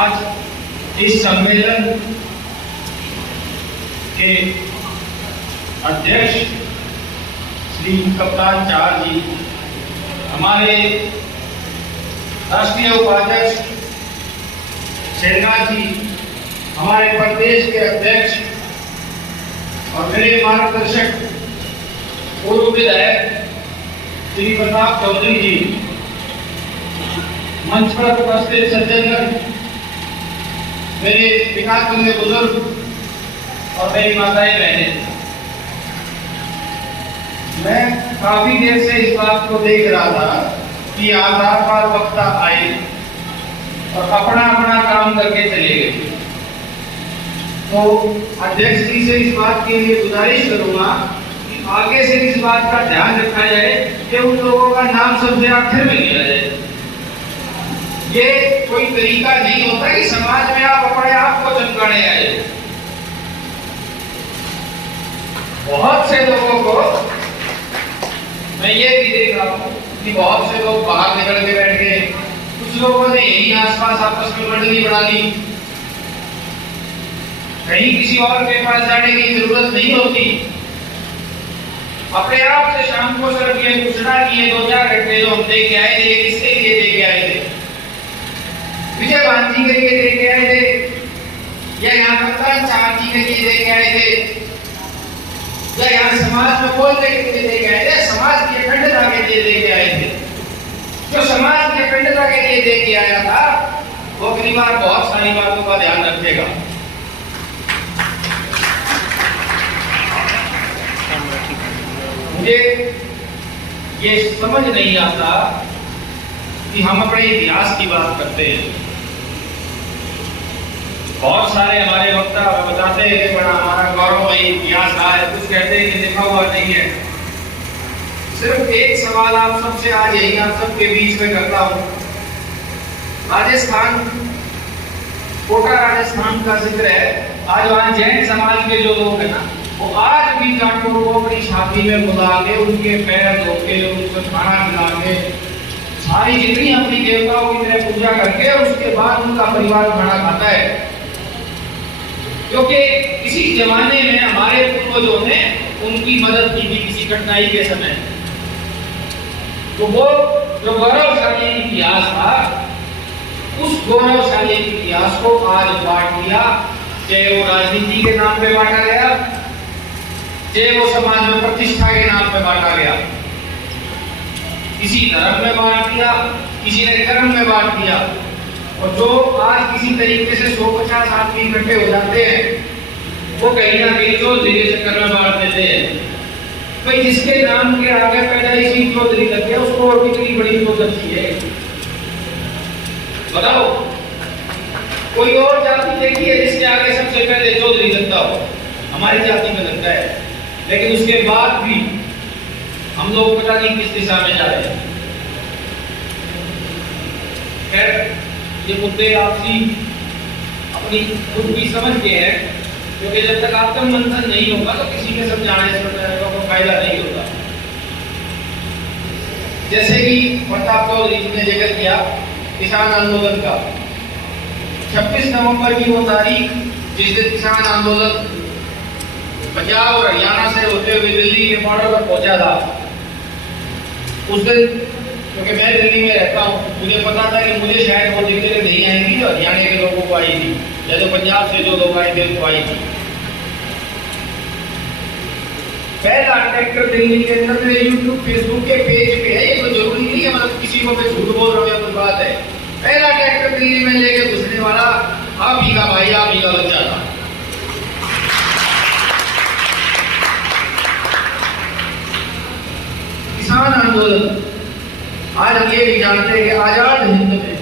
आज इस सम्मेलन के अध्यक्ष श्री कप्तान चार जी, हमारे राष्ट्रीय उपाध्यक्ष शेरनाथ जी, हमारे प्रदेश के अध्यक्ष और मेरे मार्गदर्शक पूर्व विधायक श्री प्रताप चौधरी जी, मंच पर उपस्थित सज्जनगण, मेरे विकासबंधु बुजुर्ग और मेरी माताएं बहनें, मैं काफी देर से इस बात को देख रहा था कि आधार पर वक्ता आए और अपना अपना काम करके चले गए। तो अध्यक्ष जी से इस बात के लिए गुजारिश करूंगा कि आगे से इस बात का ध्यान रखा जाए कि उन लोगों का नाम सबसे आखिर में लिया जाए। ये कोई तरीका नहीं होता कि समाज में आप अपने आप को चमकाने आए। बहुत से लोगों को मैं ये भी देख रहा हूँ कि बहुत से लोग बाहर निकल के बैठ गए, कुछ लोगों ने यही आसपास आपस में मंडली बना ली, कहीं किसी और के पास जाने की जरूरत नहीं होती। अपने आप से शाम को सिर्फ ये पूछना कि ये 2-4 घंटे जो हम दे के आए थे, किसके लिए दे के आए थे? विजय भांजी के लिए दे के आए थे या यहाँ कप्तान चार जी के लिए दे के आए थे या यहाँ समाज में बोलने के लिए दे के आए थे? समाज की अखंडता के लिए दे के आए थे। जो समाज की अखंडता के लिए दे के आया था वो अगली बार बहुत सारी बातों का ध्यान रखेगा। मुझे ये समझ नहीं आता कि हम अपने इतिहास की बात करते हैं। बहुत सारे हमारे वक्ता बताते हैं कि बड़ा हमारा गौरवमयी इतिहास है, कुछ कहते हैं कि लिखा हुआ नहीं है। सिर्फ एक सवाल आप सबसे आज यही आप सबके बीच में करता हूं। राजस्थान, कोटा राजस्थान का जिक्र है। आज वहां जैन समाज के जो लोग हैं ना, वो आज भी जाटों को अपनी छाती में बुला के उनके पैर धो के उनको खाना खिला के सारी जितनी अपनी देवताओं की तरह पूजा करके और उसके बाद उनका परिवार खाना खाता है। क्योंकि इसी जमाने में हमारे पूर्वजों ने उनकी मदद की थी किसी कठिनाई के समय। तो वो जो गौरवशाली इतिहास था, उस गौरवशाली इतिहास को आज बांट दिया। चाहे वो राजनीति के नाम पे बांटा गया, चाहे वो समाज में प्रतिष्ठा के नाम पे बांटा गया, किसी धर्म में बांट दिया, किसी ने कर्म में बांट दिया। और जो आज किसी तरीके से 150 आदमी इकट्ठे हो जाते हैं, वो कहीं ना कहीं चौधरी के चक्कर में बांट देते हैं। भाई जिसके नाम के आगे पैदाइशी चौधरी लग गया, उसको और कितनी बड़ी इज्जत चाहिए? बताओ, कोई और जाति देखी है जिसके आगे सबसे पहले चौधरी लगता हो? हमारी जाति में लगता है, लेकिन उसके बाद भी हम लोग पता नहीं किस दिशा में जा रहे हैं। खैर, ये मुद्दे आपसी अपनी खुद भी समझ के हैं, क्योंकि जब तक आत्म मंथन नहीं होगा तो किसी के समझाने से कोई फायदा नहीं होता। जैसे कि प्रताप चौधरी जी ने जिक्र किया किसान आंदोलन का, 26 नवंबर की वो तारीख जिस दिन किसान आंदोलन पंजाब और हरियाणा से होते हुए दिल्ली के बॉर्डर पर पहुंचा था, उस दिन क्योंकि मैं दिल्ली में रहता हूँ, मुझे पता था कि मुझे शायद वो दिक्कतें नहीं आएंगी जो हरियाणा के लोगों को आई थी या जो पंजाब से जो लोग आए थे उनको आई थी। पहला ट्रैक्टर दिल्ली के अंदर मेरे यूट्यूब फेसबुक के पेज पे है, ये तो जरूरी नहीं है मतलब किसी को मैं झूठ बोल रहा हूँ या कोई बात है। पहला ट्रैक्टर दिल्ली में लेके घुसने वाला आप ही का भाई, आप ही का बच्चा था। किसान आंदोलन, आज हम ये भी जानते हैं कि आजाद हिंद में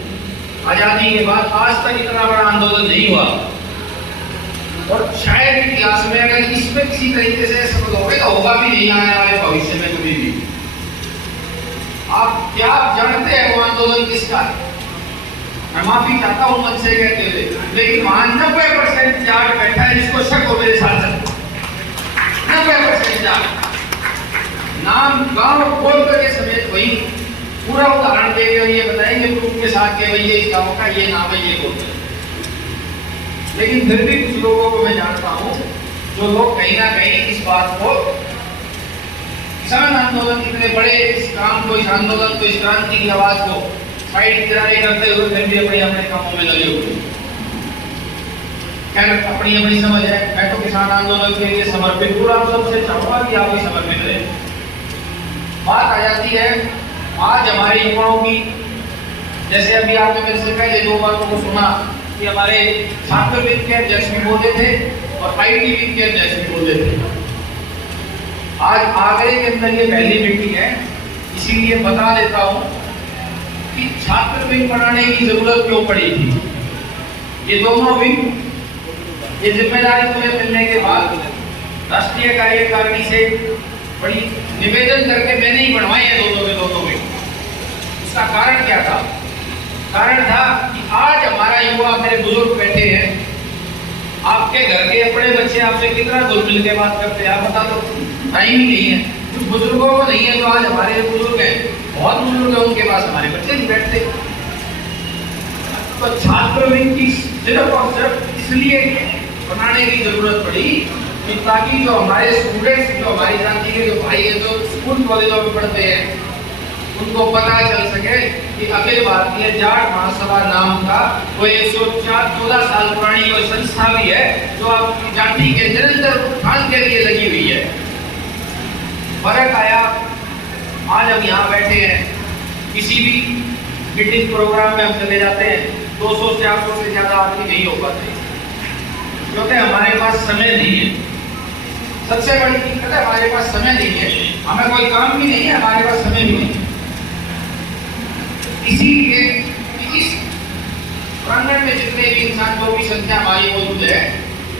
आजादी के बाद आज तक इतना बड़ा आंदोलन नहीं हुआ। और शायद इतिहास में अगर इसमें किसी तरीके से सफल हो गए तो होगा भी नहीं आने वाले भविष्य में कभी भी। आप क्या जानते हैं वो आंदोलन किसका है? मैं माफी चाहता हूँ मन से कहते हुए, लेकिन वहां 90% जाट बैठा है जिसको शक हो मेरे साथ 90% जाट। नाम गांव खोल करके समेत वही पूरा उदाहरण देंगे और ये बताएंगे प्रूफ के साथ कि भाई ये इस गांव का ये नाम है, ये बोलते हैं। लेकिन फिर भी कुछ लोगों को मैं जानता हूं जो लोग कहीं ना कहीं इस बात को, किसान आंदोलन, इतने बड़े इस काम को, इस आंदोलन को, इस क्रांति की आवाज को साइड किनारे करते हुए फिर भी अपने अपने कामों में लगे हुए। खैर, अपनी अपनी समझ है। मैं तो किसान आंदोलन के लिए समर्पित हूँ, आप सबसे चाहूंगा कि आप भी समर्पित रहें। बात आ जाती है आज हमारे युवाओं की, जैसे अभी आपने मेरे से पहले 2 बातों को सुना कि हमारे छात्र विंग के अध्यक्ष भी बोले थे और आईटी विंग के अध्यक्ष भी बोले थे। आज आगरे के अंदर ये पहली मीटिंग है, इसीलिए बता देता हूं कि छात्र विंग बनाने की जरूरत क्यों पड़ी थी। ये दोनों विंग, ये जिम्मेदारी मुझे मिलने के बाद राष्ट्रीय कार्यकारिणी से बड़ी निवेदन करके मैंने ही बनवाए हैं दोनों के दोनों विंग। उसका कारण क्या था? कारण था कि आज हमारा युवा, मेरे बुजुर्ग बैठे हैं, आपके घर के अपने बच्चे आपसे कितना घुल मिल के बात करते हैं, आप बता दो। टाइम ही नहीं है। कुछ बुजुर्गों को नहीं है, तो आज हमारे बुजुर्ग हैं, बहुत बुजुर्ग हैं, उनके पास हमारे बच्चे नहीं बैठते। तो छात्र विंग की सिर्फ और सिर्फ इसलिए बनाने की जरूरत पड़ी कि ताकि जो हमारे स्टूडेंट्स, जो हमारी जाति के जो भाई हैं, जो स्कूल कॉलेजों में पढ़ते हैं, उनको पता चल सके कि अखिल भारतीय जाट महासभा नाम का वो 114 साल पुरानी वो संस्था भी है जो आपकी जाति के निरंतर उत्थान के लिए लगी हुई है। फर्क आया, आज हम यहाँ बैठे हैं, किसी भी मीटिंग प्रोग्राम में हम चले जाते हैं, 200 से 400 से ज्यादा आदमी नहीं हो पाते, क्योंकि हमारे पास समय नहीं है। सबसे बड़ी दिक्कत है, हमारे पास समय नहीं है। हमें कोई काम भी नहीं है, हमारे पास समय भी नहीं है। इसीलिए इस प्रांगण में जितने भी इंसान, जो भी संख्या हमारी मौजूद है,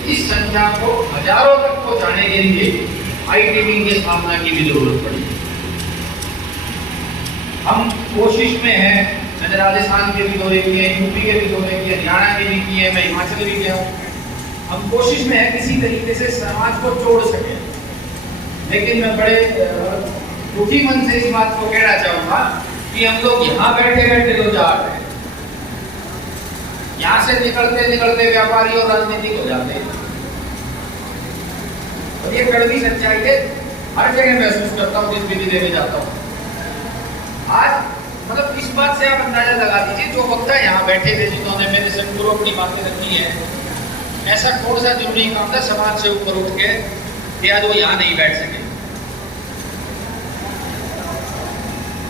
इस संख्या को हजारों तक पहुंचाने के लिए आईटी विंग की स्थापना की भी जरूरत पड़ी। हम कोशिश में हैं, मैंने राजस्थान के भी दौरे किए, यूपी के भी दौरे किए, हरियाणा के भी किए, मैं हिमाचल भी गया हूँ। हम कोशिश में है किसी तरीके से समाज को जोड़ सके, लेकिन मैं बड़े दुखी मन से इस बात को कहना चाहूंगा कि हम लोग यहाँ बैठे बैठे तो जा रहे हैं, यहाँ से निकलते निकलते व्यापारी और राजनीतिक हो जाते हैं। और ये कड़वी सच्चाई है, हर जगह महसूस करता हूँ, जिस भी जिले में जाता हूँ। आज मतलब इस बात से आप अंदाजा लगा दीजिए, जो वक्ता यहाँ बैठे थे, जिन्होंने मेरे से पूर्व अपनी बातें रखी है, ऐसा कौन सा जरूरी काम था समाज से ऊपर उठ के कि आज वो यहाँ नहीं बैठ सके।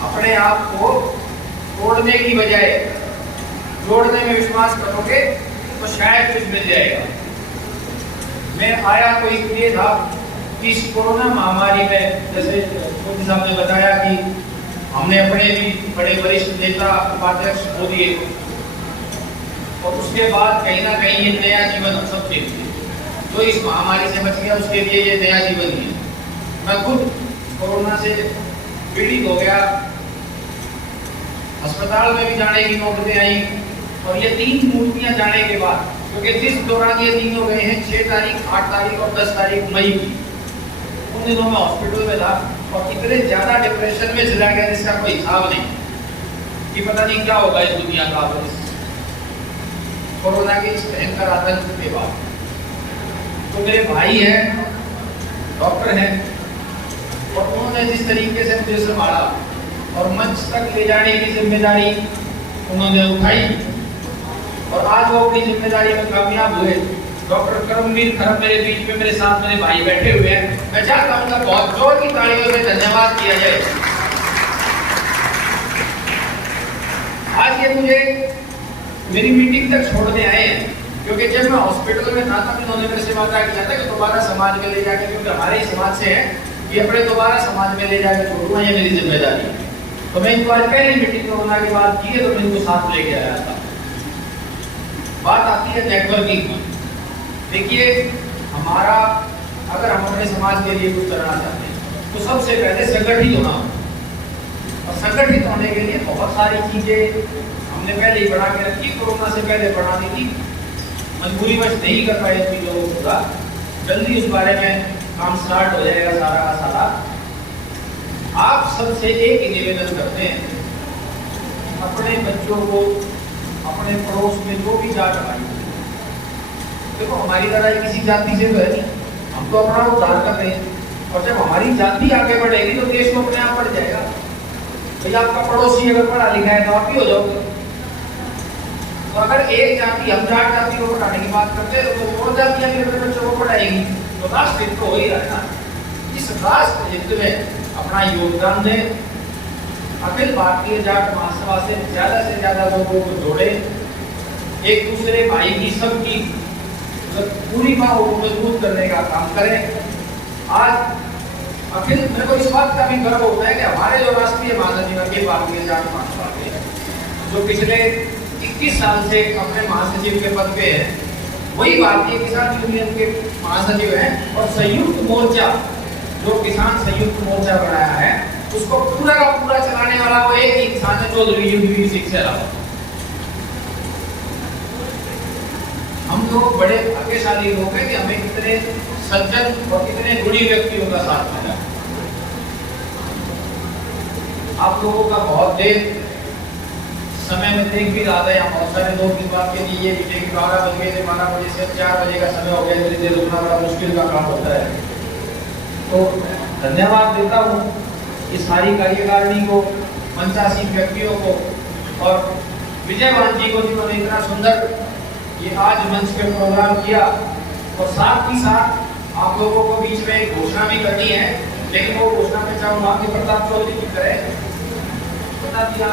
अपने आप को तोड़ने की बजाय जोड़ने में विश्वास करोगे तो शायद कुछ मिल जाएगा। मैं आया तो इसलिए था कि इस कोरोना महामारी में, जैसे मोदी साहब ने बताया कि हमने अपने भी बड़े वरिष्ठ नेता उपाध्यक्ष खो दिए, और उसके बाद कहीं ना कहीं ये नया जीवन हम सब देखते हैं। जो इस महामारी से बच गया उसके लिए ये नया जीवन है। मैं खुद कोरोना से पीड़ित हो गया, अस्पताल में भी जाने की नौबतें आई, और ये 3 मूर्तियां जाने के बाद, क्योंकि जिस दौरान ये तीनों गए हैं 6 तारीख, 8 तारीख और 10 तारीख मई की, उन दिनों में हॉस्पिटल में था और इतने ज्यादा डिप्रेशन में चला गया जिसका कोई हिसाब नहीं, कि पता नहीं क्या होगा इस दुनिया का कोरोना के इस भयंकर आतंक के बाद। तो मेरे भाई हैं, डॉक्टर हैं, और उन्होंने जिस तरीके से मुझे संभाला और मंच तक ले जाने की जिम्मेदारी उन्होंने उठाई, और आज वो अपनी जिम्मेदारी में कामयाब हुए। डॉक्टर करमवीर खरब मेरे बीच में, मेरे साथ मेरे भाई बैठे हुए हैं। मैं चाहता हूँ कि बहुत जोर की तालियों से धन्यवाद किया जाए। आज ये मुझे मेरी मीटिंग तक छोड़ने आए हैं, क्योंकि जब मैं हॉस्पिटल में था तब इन्होंने मेरे से वादा किया था कि दोबारा समाज में ले जाके, क्योंकि हमारे ही समाज से है, ये अपने दोबारा समाज में ले जाकर छोड़ूंगा, ये मेरी जिम्मेदारी है। तो मैं इनको आज पहली मीटिंग कोरोना के बाद की है, तो मैं इनको साथ लेके आया था। बात आती है नेटवर्किंग की। देखिए, हमारा अगर हम अपने समाज के लिए कुछ करना चाहते हैं तो सबसे पहले संगठित होना, और संगठित होने के लिए बहुत सारी चीजें हमने पहले ही बढ़ा के रखी, कोरोना से पहले बढ़ाने की मजबूरीवश नहीं कर पाए चीजों को पूरा। जल्दी उस बारे में काम स्टार्ट हो जाएगा सारा का सारा। आप सबसे एक ही निवेदन करते हैं, अपने बच्चों को अपने पड़ोस में जो भी जाट भाई देखो हमारी लड़ाई किसी जाति से तो है नहीं, हम तो अपना उद्धार कर रहे हैं। और जब हमारी जाति आगे बढ़ेगी तो देश को अपने आप बढ़ जाएगा। भाई आपका पड़ोसी अगर पढ़ा लिखा है तो आप भी हो जाओगे। तो अगर एक जाति हम 4 जाति को पढ़ाने की बात करते हैं तो 2 जातियां भी अपने बच्चों को पढ़ाएगी, तो राष्ट्र हित तो हो ही रहा है ना। इस राष्ट्र हित में अपना योगदान दें, अखिल भारतीय जाट महासभा से ज्यादा लोगों को जोड़े, एक दूसरे भाई की सबकी पूरी बाहों को मजबूत करने का काम करें। आज अखिल मेरे को इस बात का भी गर्व होता है कि हमारे जो राष्ट्रीय महासचिव अखिल भारतीय जाट महासभा के, जो पिछले 21 साल से अपने महासचिव के पद पे है, वही भारतीय किसान यूनियन के महासचिव हैं। और संयुक्त मोर्चा, जो किसान संयुक्त मोर्चा बनाया है, उसको पूरा का पूरा चलाने वाला वो एक ही इंसान है, चौधरी युद्धवीर सिंह सेहरावत। हम लोग बड़े भाग्यशाली लोग हैं कि हमें कितने सज्जन और कितने गुणी व्यक्तियों का साथ मिला। आप लोगों का बहुत देर समय में देख भी रहा था, यहाँ बहुत सारे लोग इस बात के लिए ये मीटिंग 12 बजे से 12 बजे से 4 बजे का समय हो गया, इतनी देर रुकना बड़ा मुश्किल का काम होता है। तो धन्यवाद देता हूँ इस सारी कार्यकारिणी को, मंचासीन व्यक्तियों को और विजय भान जी को, जिन्होंने इतना सुंदर ये आज मंच पे प्रोग्राम किया। और साथ ही साथ आप लोगों को बीच में एक घोषणा भी करनी है, लेकिन वो घोषणा मैं चाहूँगा कि प्रताप चौधरी की तरह बता दिया।